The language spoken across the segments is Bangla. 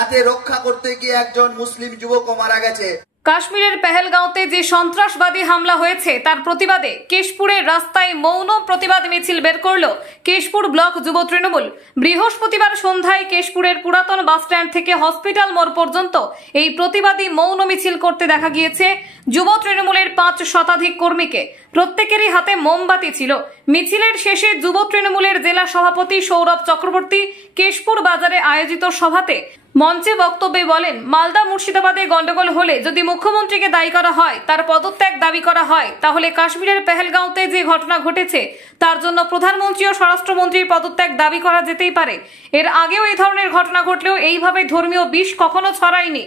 তাতে রক্ষা করতে গিয়ে একজন মুসলিম যুবকও মারা গেছে। কাশ্মীরের পেহেলগাঁওতে যে সন্ত্রাসবাদী হামলা হয়েছে তার প্রতিবাদে কেশপুরের রাস্তায় মৌন প্রতিবাদ মিছিল বের করল কেশপুর ব্লক যুব তৃণমূল। বৃহস্পতিবার সন্ধ্যায় কেশপুরের পুরাতন বাসস্ট্যান্ড থেকে হসপিটাল মোড় পর্যন্ত এই প্রতিবাদী মৌন মিছিল করতে দেখা গিয়েছে যুব তৃণমূলের 5 শতাধিক কর্মীকে। প্রত্যেকেরই হাতে মোমবাতি ছিল। মিছিলের শেষে যুব তৃণমূলের জেলা সভাপতি সৌরভ চক্রবর্তী কেশপুর বাজারে আয়োজিত সভাতে মঞ্চে বক্তব্যে বলেন, মালদা মুর্শিদাবাদে গন্ডগোল হলে যদি মুখ্যমন্ত্রীকে দায়ী করা হয়, তার পদত্যাগ দাবি করা হয়, তাহলে কাশ্মীরের পেহেলগাঁওতে যে ঘটনা ঘটেছে তার জন্য প্রধানমন্ত্রী ও স্বরাষ্ট্রমন্ত্রীর পদত্যাগ দাবি করা যেতেই পারে। এর আগেও এই ধরনের ঘটনা ঘটলেও এইভাবে ধর্মীয় বিষ কখনো ছড়ায়নি,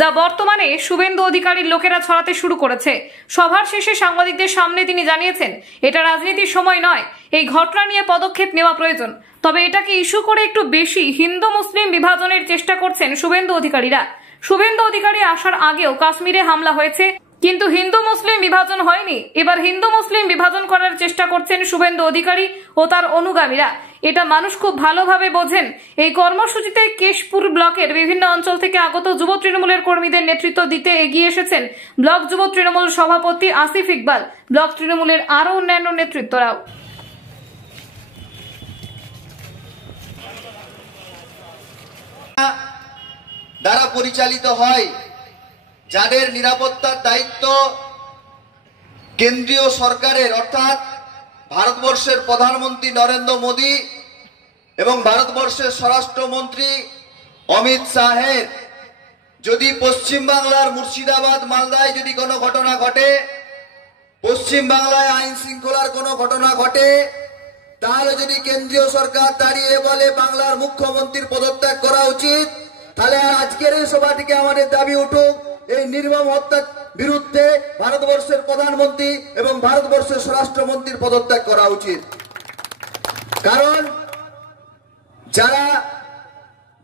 যা বর্তমানে শুভেন্দু অধিকারীর লোকেরা ছড়াতে শুরু করেছে। সভার শেষে সাংবাদিকদের সামনে তিনি জানিয়েছেন, এটা রাজনীতির সময় নয়, এই ঘটনা নিয়ে পদক্ষেপ নেওয়া প্রয়োজন। তবে এটাকে ইস্যু করে একটু বেশি হিন্দু মুসলিম বিভাজনের চেষ্টা করছেন শুভেন্দু অধিকারীরা। শুভেন্দু অধিকারী আসার আগেও কাশ্মীরে হামলা হয়েছে, কিন্তু হিন্দু মুসলিম বিভাজন হয়নি। এবার হিন্দু মুসলিম বিভাজন করার চেষ্টা করছেন শুভেন্দু অধিকারী ও তার অনুগামীরা। এটা মানুষ খুব ভালোভাবে বোঝেন। এই কর্মসূচিতে কেশপুর ব্লকের বিভিন্ন অঞ্চল থেকে আগত যুব তৃণমূলের কর্মীদের নেতৃত্ব দিতে এগিয়ে এসেছেন ব্লক যুব তৃণমূল সভাপতি আসিফ ইকবাল, ব্লক তৃণমূলের আরো অন্যান্য নেতৃত্বরাও। দ্বারা পরিচালিত হয়, যাদের নিরাপত্তার দায়িত্ব কেন্দ্রীয় সরকারের অর্থাৎ ভারতবর্ষের প্রধানমন্ত্রী নরেন্দ্র মোদী এবং ভারতবর্ষের স্বরাষ্ট্রমন্ত্রী অমিত শাহের, যদি পশ্চিমবাংলার মুর্শিদাবাদ মালদায় যদি কোনো ঘটনা ঘটে, পশ্চিম বাংলায় আইন শৃঙ্খলার কোনো ঘটনা ঘটে, তাহলে যদি কেন্দ্রীয় সরকার দাঁড়িয়ে বলে বাংলার মুখ্যমন্ত্রীর পদত্যাগ করা উচিত, তাহলে আর আজকের এই সভাটিকে আমাদের দাবি উঠুক, এই নির্মম হত্যার বিরুদ্ধে ভারতবর্ষের প্রধানমন্ত্রী এবং ভারতবর্ষের স্বরাষ্ট্রমন্ত্রীর পদত্যাগ করা উচিত। কারণ যারা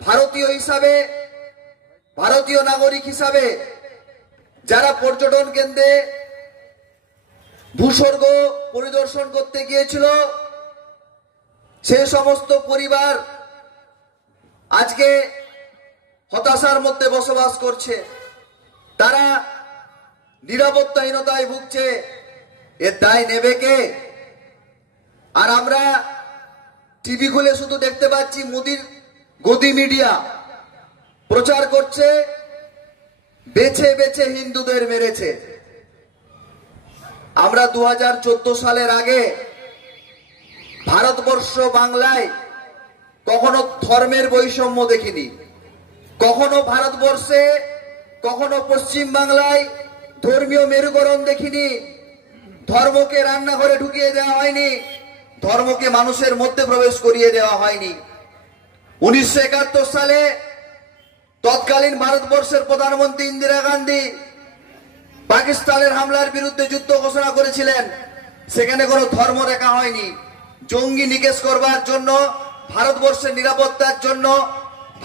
ভারতীয় হিসাবে, ভারতীয় নাগরিক হিসাবে যারা পর্যটন কেন্দ্রে ভূস্বর্গ পরিদর্শন করতে গিয়েছিল, সে সমস্ত পরিবার আজকে হতাশার মধ্যে বসবাস করছে। তারা নিরাপত্তাহীনতায় ভুগছে। এর দায় নেবে কে? আর আমরা টিভি খুলে শুধু দেখতে পাচ্ছি মোদির গদি মিডিয়া প্রচার করছে বেছে বেছে হিন্দুদের মেরেছে। আমরা 2014 সালের আগে ভারতবর্ষ বাংলায় কখনো ধর্মের বৈষম্য দেখিনি, কখনো ভারতবর্ষে কখনো পশ্চিম বাংলায় ধর্মীয় মেরুকরণ দেখিনি। ধর্মকে রান্নাঘরে ঢুকিয়ে দেওয়া হয়নি, ধর্মকে মানুষের মধ্যে প্রবেশ করিয়ে দেওয়া হয়নি। 1971 সালে তৎকালীন ভারতবর্ষের প্রধানমন্ত্রী ইন্দিরা গান্ধী পাকিস্তানের হামলার বিরুদ্ধে যুদ্ধ ঘোষণা করেছিলেন, সেখানে কোনো ধর্ম রেখা হয়নি। জঙ্গি নিকেশ করবার জন্য, ভারতবর্ষের নিরাপত্তার জন্য,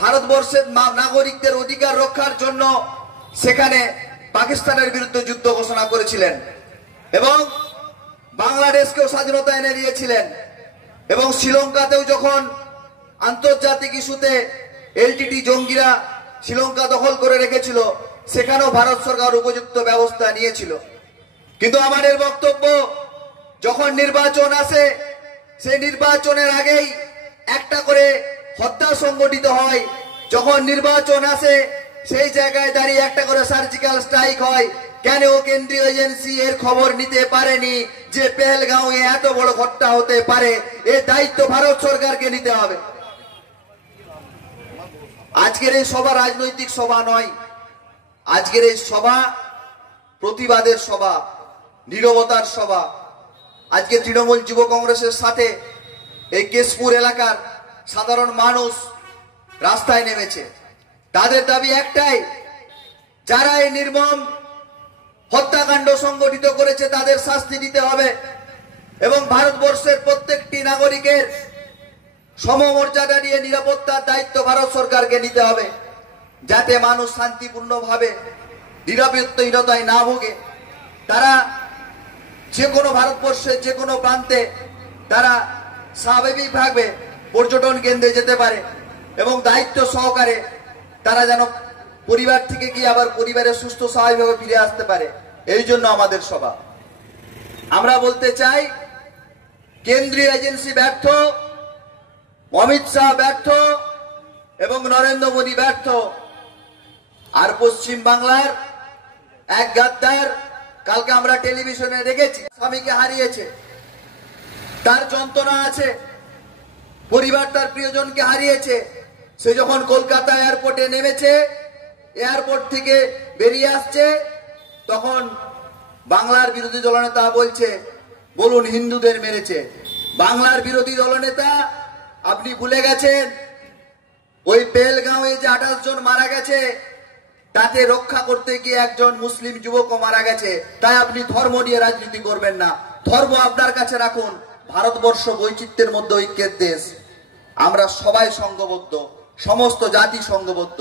ভারতবর্ষের নাগরিকদের অধিকার রক্ষার জন্য সেখানে পাকিস্তানের বিরুদ্ধে যুদ্ধ ঘোষণা করেছিলেন এবং বাংলাদেশকেও স্বাধীনতা এনে দিয়েছিলেন। এবং শ্রীলঙ্কাতেও যখন আন্তর্জাতিক ইস্যুতে এলটিটি জঙ্গিরা শ্রীলঙ্কা দখল করে রেখেছিল, সেখানেও ভারত সরকার উপযুক্ত ব্যবস্থা নিয়েছিল। কিন্তু আমাদের বক্তব্য, যখন নির্বাচন আসে, সেই নির্বাচনের আগেই একটা করে হত্যা সংগঠিত হয়। যখন নির্বাচন আসে, সেই জায়গায় দাঁড়িয়ে একটা করে সার্জিক্যাল স্ট্রাইক হয়। কেন কেন্দ্রীয় এজেন্সি এর খবর নিতে পারেনি যে পেহেলগাঁওয়ে এত বড় ঘটনা হতে পারে? এর দায়িত্ব ভারত সরকারকে নিতে হবে। আজকের এই সভা রাজনৈতিক সভা নয়, আজকের এই সভা প্রতিবাদের সভা, নীরবতার সভা। আজকে তৃণমূল যুব কংগ্রেসের সাথে এই কেশপুর এলাকার সাধারণ মানুষ রাস্তায় নেমেছে। তাদের দাবি একটাই, যারা এই নির্মম হত্যাকাণ্ড সংগঠিত করেছে তাদের শাস্তি দিতে হবে এবং ভারতবর্ষের প্রত্যেকটি নাগরিকের সমমর্যাদা নিয়ে নিরাপত্তার দায়িত্ব ভারত সরকারকে নিতে হবে, যাতে মানুষ শান্তিপূর্ণভাবে নিরাপত্তাহীনতায় না ভোগে। তারা যে কোনো ভারতবর্ষের যে কোনো প্রান্তে তারা স্বাভাবিকভাবে পর্যটন কেন্দ্রে যেতে পারে এবং দায়িত্ব সহকারে তারা যেন পরিবার থেকে গিয়ে আবার পরিবারের সুস্থ স্বাভাবিকভাবে ফিরে আসতে পারে, এই জন্য আমাদের সভা। আমরা বলতে চাই, কেন্দ্রীয় এজেন্সি ব্যর্থ, অমিত শাহ ব্যর্থ এবং নরেন্দ্র মোদী ব্যর্থ। আর পশ্চিম বাংলার এক গাদ্দার, কালকে আমরা টেলিভিশনে দেখেছি, স্বামীকে হারিয়েছে, তার যন্ত্রণা আছে, পরিবার তার প্রিয়জনকে হারিয়েছে। সে যখন কলকাতা এয়ারপোর্টে নেমেছে, এয়ারপোর্ট থেকে বেরিয়ে আসছে, তখন বাংলার বিরোধী দলনেতা বলছে, বলুন হিন্দুদের মেরেছে। বাংলার বিরোধী দলনেতা, আপনি ভুলে গেছেন ওই পেহেলগাঁওয়ে যে 28 জন মারা গেছে, তাতে রক্ষা করতে গিয়ে একজন মুসলিম যুবকও মারা গেছে। তাই আপনি ধর্ম নিয়ে রাজনীতি করবেন না, ধর্ম আপনার কাছে রাখুন। ভারতবর্ষ বৈচিত্র্যের মধ্যে ঐক্যের দেশ, আমরা সবাই সংঘবদ্ধ, সমস্ত জাতি সংঘবদ্ধ।